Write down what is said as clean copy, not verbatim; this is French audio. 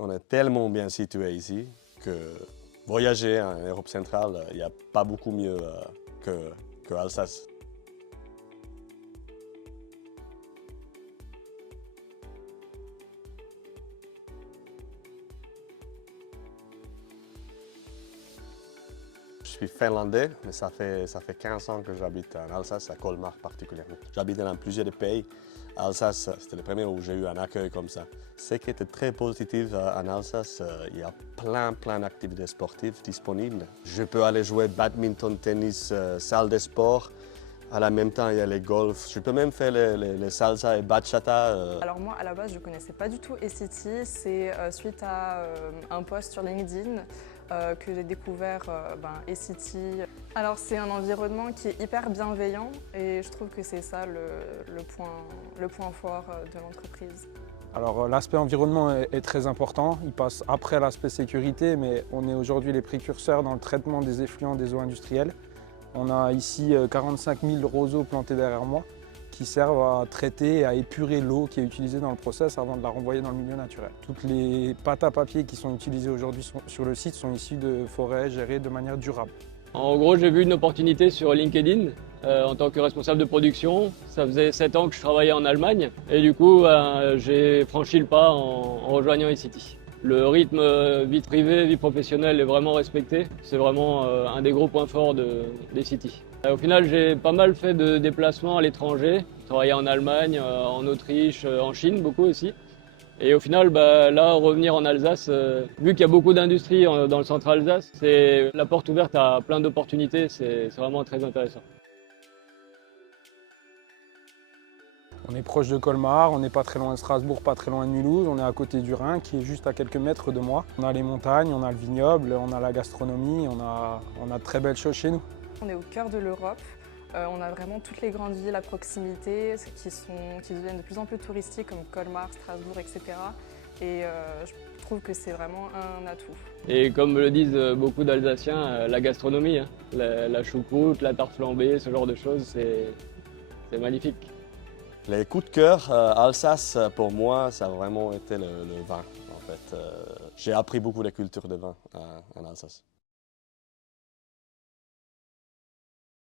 On est tellement bien situé ici que voyager en Europe centrale, il n'y a pas beaucoup mieux que Alsace. Je suis finlandais, mais ça fait 15 ans que j'habite en Alsace, à Colmar particulièrement. J'habite dans plusieurs pays. Alsace, c'était le premier où j'ai eu un accueil comme ça. Ce qui était très positif en Alsace, il y a plein d'activités sportives disponibles. Je peux aller jouer badminton, tennis, salle de sport. À la même temps, il y a les golf. Je peux même faire les salsa et bachata. Alors moi, à la base, je ne connaissais pas du tout eCity. C'est suite à un post sur LinkedIn que j'ai découvert eCity. Alors c'est un environnement qui est hyper bienveillant et je trouve que c'est ça le point fort de l'entreprise. Alors l'aspect environnement est très important, il passe après l'aspect sécurité, mais on est aujourd'hui les précurseurs dans le traitement des effluents des eaux industrielles. On a ici 45 000 roseaux plantés derrière moi qui servent à traiter et à épurer l'eau qui est utilisée dans le process avant de la renvoyer dans le milieu naturel. Toutes les pâtes à papier qui sont utilisées aujourd'hui sur le site sont issues de forêts gérées de manière durable. En gros, j'ai vu une opportunité sur LinkedIn en tant que responsable de production. Ça faisait 7 ans que je travaillais en Allemagne et du coup, j'ai franchi le pas en rejoignant eCity. Le rythme vie privée, vie professionnelle est vraiment respecté. C'est vraiment un des gros points forts d'eCity. Au final, j'ai pas mal fait de déplacements à l'étranger. J'ai travaillé en Allemagne, en Autriche, en Chine beaucoup aussi. Et au final, là, revenir en Alsace, vu qu'il y a beaucoup d'industries dans le centre Alsace, c'est la porte ouverte à plein d'opportunités, c'est vraiment très intéressant. On est proche de Colmar, on n'est pas très loin de Strasbourg, pas très loin de Mulhouse, on est à côté du Rhin qui est juste à quelques mètres de moi. On a les montagnes, on a le vignoble, on a la gastronomie, on a de très belles choses chez nous. On est au cœur de l'Europe. On a vraiment toutes les grandes villes à proximité qui deviennent de plus en plus touristiques comme Colmar, Strasbourg, etc. Et je trouve que c'est vraiment un atout. Et comme me le disent beaucoup d'Alsaciens, la gastronomie, hein, la choucroute, la tarte flambée, ce genre de choses, c'est magnifique. Les coups de cœur, Alsace, pour moi, ça a vraiment été le vin. En fait, j'ai appris beaucoup de culture de vin en Alsace.